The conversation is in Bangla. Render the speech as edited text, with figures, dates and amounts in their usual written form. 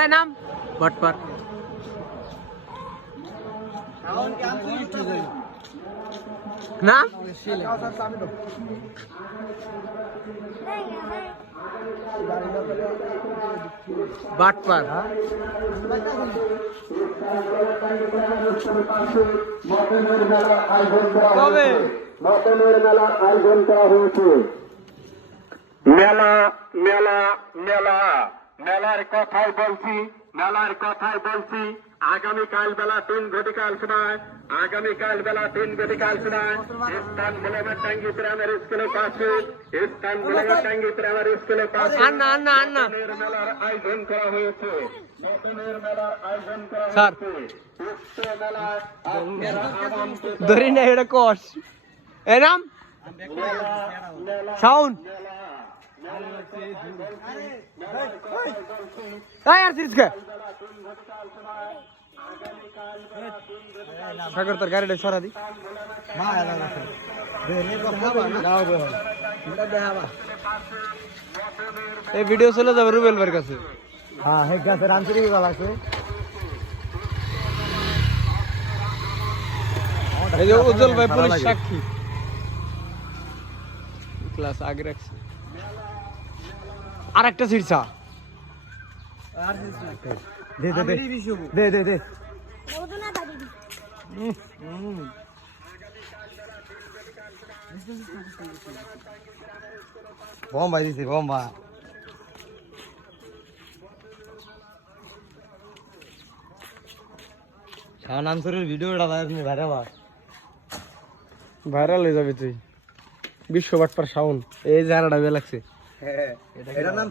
এ নাম বটপার নাম বাটপার কবে মটনের মেলার আয়োজন করা হয়েছে। মেলা মেলা মেলা মেলার কথাই বলছি, মেলার কথাই বলছি। আগামীকাল বেলা 3 ঘটিকার সময়, আগামীকাল বেলা 3 ঘটিকার সময় স্থান মুলামাটাঙ্গি প্রাইমারি স্কুলের পাশে, স্থান মুলামাটাঙ্গি প্রাইমারি স্কুলের পাশে আন্না আন্না আন্না মেলার আয়োজন করা হয়েছে। নতুনের মেলার আয়োজন করা স্যার হয়েছে। উক্ত মেলায় আপনারা আমন্ত্রিত। ধরি না এটা কস এ নাম সাউন্ড আর সিরিজকে সাগর তোর গাড়িটা সরা দি এই ভিডিও চলে যাবে রুবেল ভাইয়ের কাছে। হ্যাঁ হেড গাছের আন্তরিক ভালো আছে। এই যে উজ্জ্বল ভাই পুলিশ সাক্ষী ক্লাস আগে রাখছে। আর একটা সিরসা দে দে দে দে দে দে বম্বা দিছে বম্বা। শাহান আনসারের ভিডিওটা ভাইরাল হয়ে যাবে তুই। বিশ্ব বাটপার সাউন্ড এই জায়গাটা লাগছে। এটার নাম